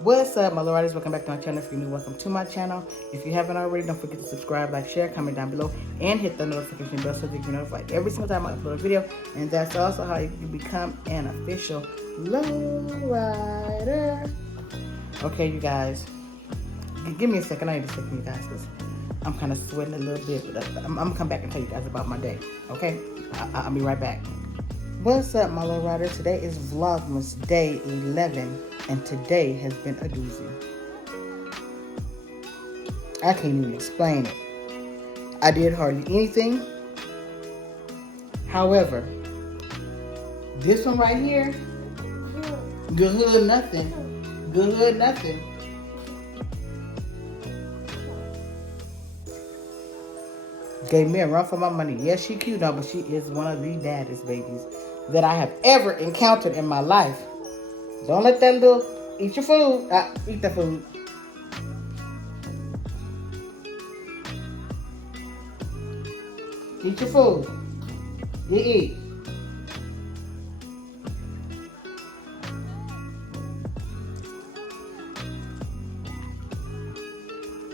What's up, my lords? Welcome back to my channel. If you're new, welcome to my channel. If you haven't already, don't forget to subscribe, like, share, comment down below, and hit the notification bell so that you can be notified every single time I upload a video. And that's also how you can become an official lowrider. Okay, you guys, give me a second. I need a second, you guys, because I'm kind of sweating a little bit. But I'm gonna come back and tell you guys about my day. Okay, I'll be right back. What's up, my lowrider? Today is Vlogmas day 11. And today has been a doozy. I can't even explain it. I did hardly anything. However, this one right here, good hood nothing. Good hood nothing. Gave me a run for my money. Yes, she cute though, but she is one of the baddest babies that I have ever encountered in my life. Don't let that little, eat your food. Eat the food. Eat your food. You eat.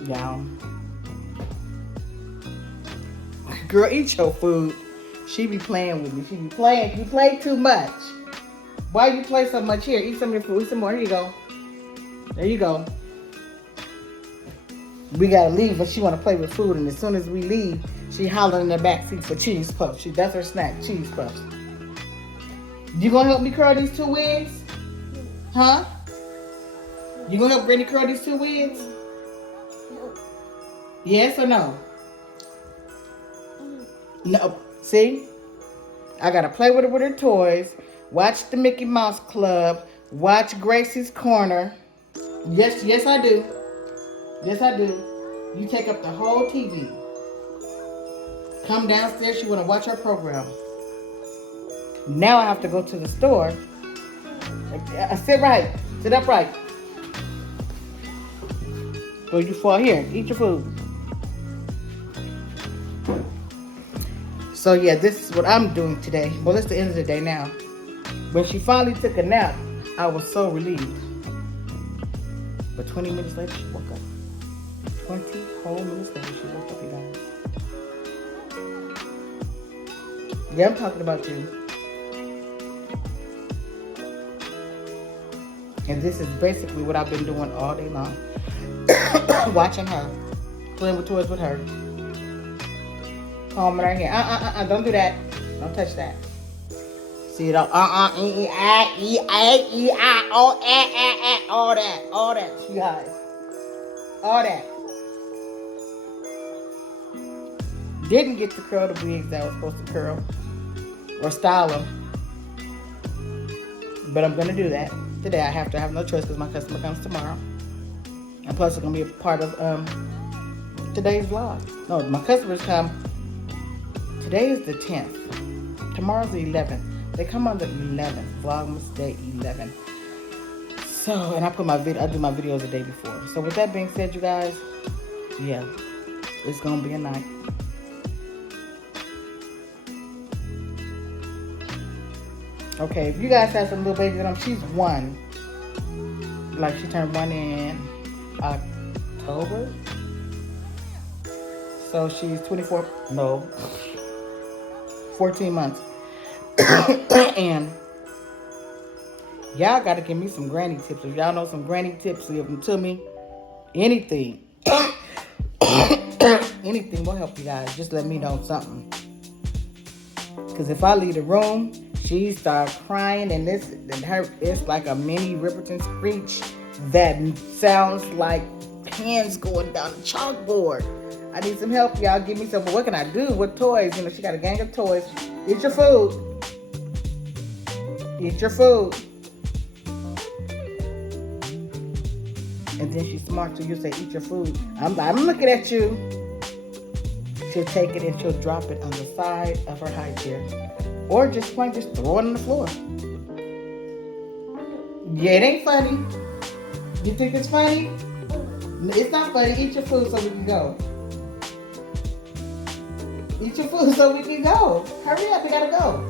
Y'all. Girl, eat your food. She be playing with me. She be playing. You play too much. Why you play so much? Here, eat some of your food. Eat some more. Here you go. There you go. We gotta leave, but she wanna play with food, and as soon as we leave, she hollering in the back seat for cheese puffs. That's her snack, cheese puffs. You gonna help me curl these two wigs? Huh? You gonna help Brittany curl these two wigs? Yes or no? No. See? I gotta play with her with her toys. Watch the Mickey Mouse Club. Watch Gracie's Corner. Yes, I do. Yes, I do. You take up the whole TV. Come downstairs. You want to watch our program. Now I have to go to the store. Sit right. Sit upright. Go you fall here. Eat your food. So yeah, this is what I'm doing today. Well, it's the end of the day now. When she finally took a nap, I was so relieved. But 20 minutes later, she woke up. 20 whole minutes later, she woke up, you guys. Yeah, I'm talking about you. And this is basically what I've been doing all day long. Watching her. Playing with toys with her. Combing her hair. Don't do that. Don't touch that. See it all. All that, you guys. All that. Didn't get to curl the wigs that I was supposed to curl or style them, but I'm gonna do that today. I have to have no choice because my customer comes tomorrow, and plus it's gonna be a part of today's vlog. No, my customers come. Today is the 10th. Tomorrow's the 11th. They come on the 11th, Vlogmas day 11. So, and I do my videos the day before. So with that being said, you guys, yeah, it's gonna be a night. Okay, if you guys have some little babies at home, she's 1. Like she turned 1 in October. So she's 14 months. And y'all gotta give me some granny tips. If y'all know some granny tips, give them to me. Anything. Anything will help you guys. Just let me know something. Because if I leave the room, she starts crying, and it's like a mini Ripperton screech that sounds like hands going down the chalkboard. I need some help, y'all. Give me some. But what can I do with toys? You know, she got a gang of toys. Eat your food. Eat your food. And then she's smart, so you say, eat your food. I'm looking at you. She'll take it and she'll drop it on the side of her high chair. Or just throw it on the floor. Yeah, it ain't funny. You think it's funny? It's not funny. Eat your food so we can go. Eat your food so we can go. Hurry up, we gotta go.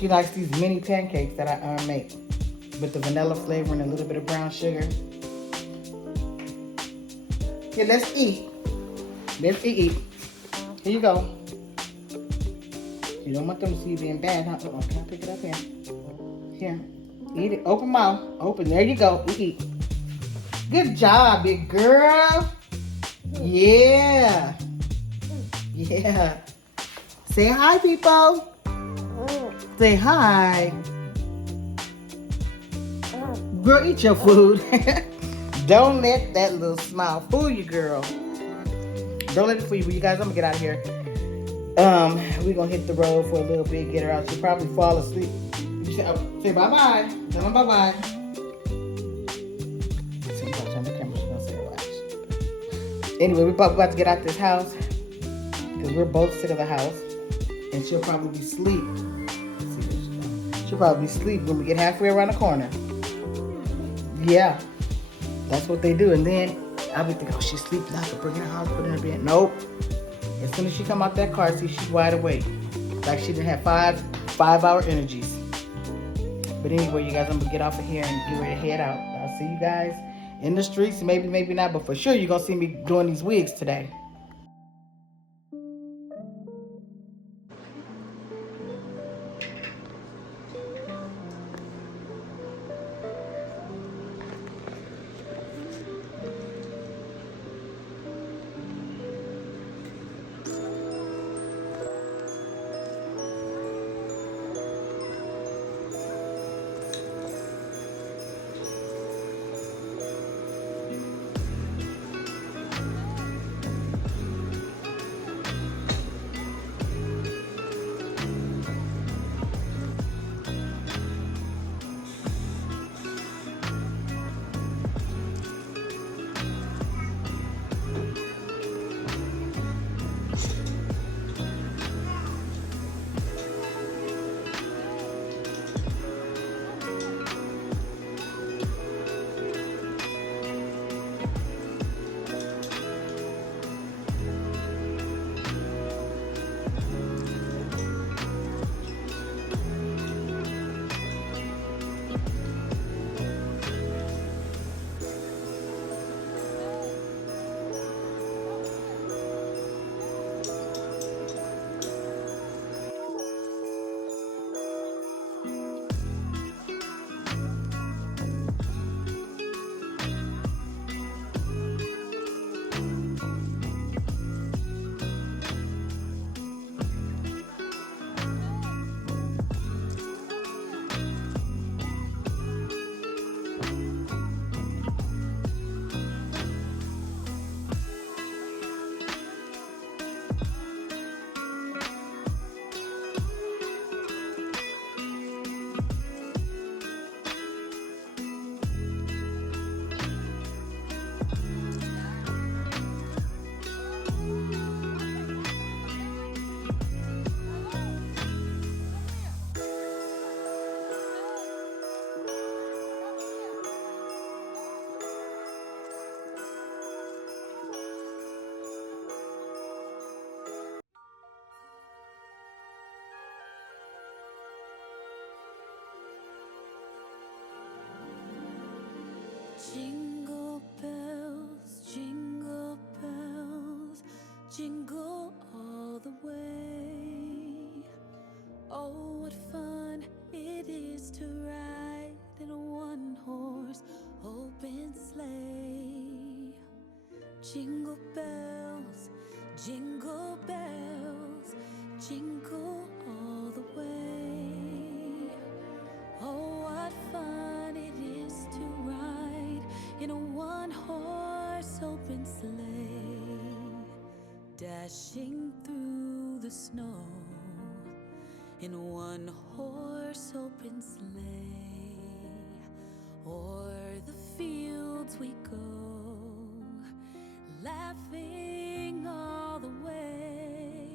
She likes these mini pancakes that I make with the vanilla flavor and a little bit of brown sugar. Here, let's eat. Let's eat. Here you go. You don't want them to see you being bad, huh? Oh, can I pick it up here? Here. Eat it. Open mouth. Open. There you go. Eat. Good job, big girl. Yeah. Yeah. Say hi, people. Say hi. Girl, eat your food. Don't let that little smile fool you, girl. Don't let it fool you. But you guys, I'm gonna get out of here. We're gonna hit the road for a little bit, get her out. She'll probably fall asleep. Say bye-bye. Tell them bye-bye. Turn the camera, she's gonna say bye. Anyway, we're about to get out this house because we're both sick of the house. And she'll probably be asleep. She'll probably be asleep when we get halfway around the corner. Yeah. That's what they do. And then I'll be thinking, oh, she's sleeping. I have to bring her in the house, put her in her bed. Nope. As soon as she come out that car, see, she's wide awake. Like she didn't have five-hour energies. But anyway, you guys, I'm gonna get off of here and get ready to head out. I'll see you guys in the streets. Maybe, maybe not, but for sure you're gonna see me doing these wigs today. Jingle bells, jingle all the way. Oh, what fun it is to ride in a one-horse open sleigh. Jingle bells, jingle all the way. Oh, what fun it is to ride in a one-horse open sleigh, dashing through the snow in a one-horse open sleigh. O'er the fields we go, laughing all the way.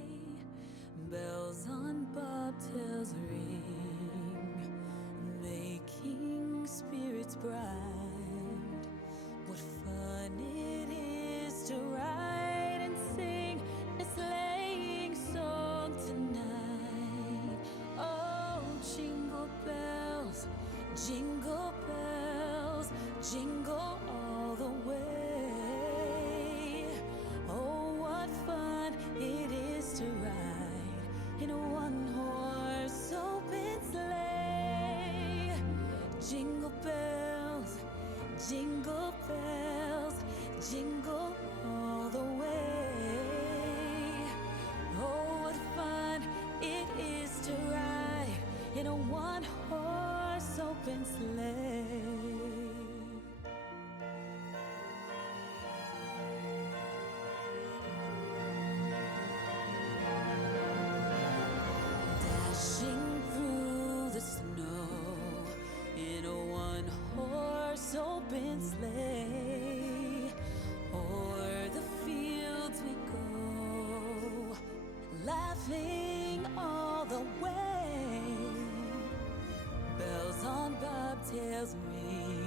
Bells on bobtails ring, making spirits bright. What fun it is to ride and sing a sleighing song tonight. Oh, jingle all the way. Oh, what fun it is to ride in a one-horse open sleigh. Jingle bells, jingle all the way. Oh, what fun it is to ride in a one-horse open sleigh. Dashing through the snow in a one-horse open sleigh. O'er the fields we go, laughing all the way. Bells on bobtails ring,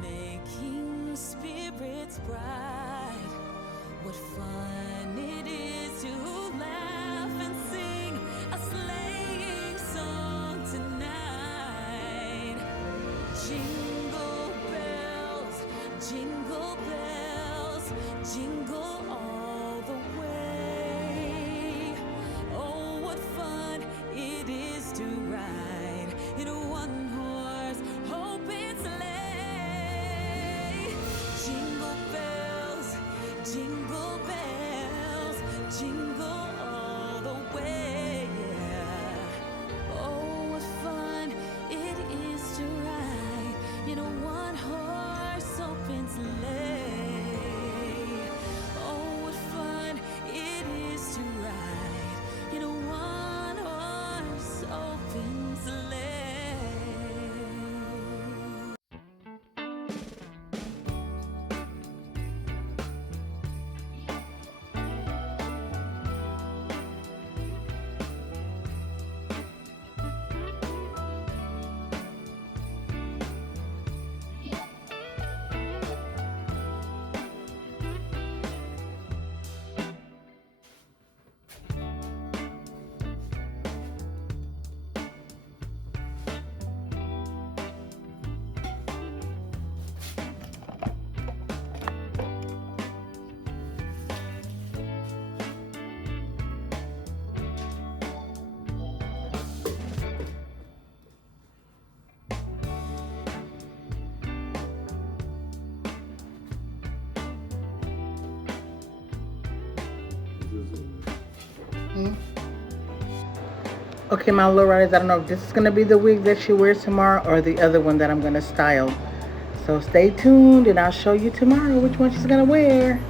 making spirits bright. What fun it is to laugh and sing a sleighing song tonight. Jingle bells, jingle all the way. Oh, what fun it is to ride in a one-horse open sleigh. Jingle bells, jingle all the way. Oh, what fun it is to ride in a one-horse open sleigh. Oh, what fun it is to ride in a one-horse open sleigh. Okay, my little riders, I don't know if this is going to be the wig that she wears tomorrow or the other one that I'm going to style. So stay tuned and I'll show you tomorrow which one she's going to wear.